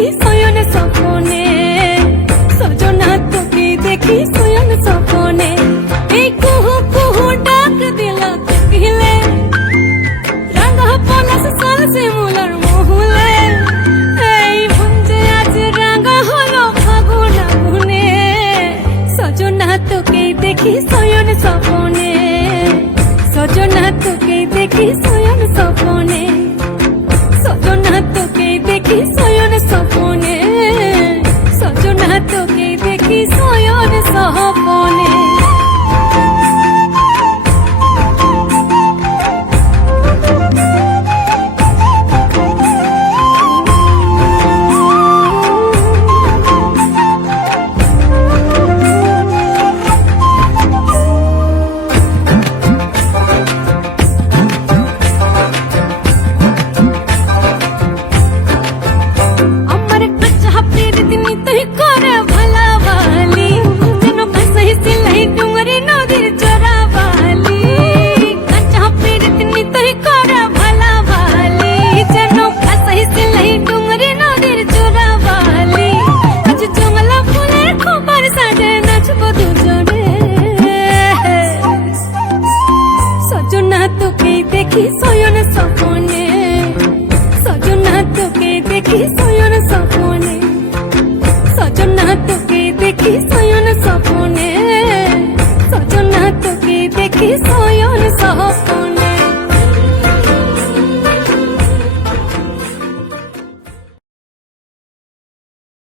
দেখি শয়ন স্বপনে, সজনা তোকে দেখি শয়ন স্বপনে। এই কুহু কুহু ডাক দিল কোকিলে, রাঙা পলাশ সাল শিমুলার মহুলে। এই মন যে আজ রাঙা হলো ফাগুন আগুনে, সজনা তোকে দেখি শয়ন স্বপনে, সজনা তোকে দেখি শয়ন স্বপনে, সজনা তোকে দেখি শয়ন স্বপনে, সজনা তোকে দেখি শয়ন স্বপনে। আমার কাঁচা হাতের দিন তুই করে ভালাবালি, যেন কাঁসাই সিলাই ডুঙরি নদীর চোরাবালি। কাঁচা হাতের দিন তুই করে ভালাবালি, যেন কাঁসাই সিলাই ডুঙরি নদীর চোরাবালি। আজ জঙ্গলা ফুলের খোপার সাজে নাচবো দুজনে, সজনা তোকে দেখি শয়ন স্বপনে, সজনা তোকে দেখি শয়ন স্বপনে, সজনা তোকে দেখি শয়ন স্বপনে, সজনা তোকে দেখি শয়ন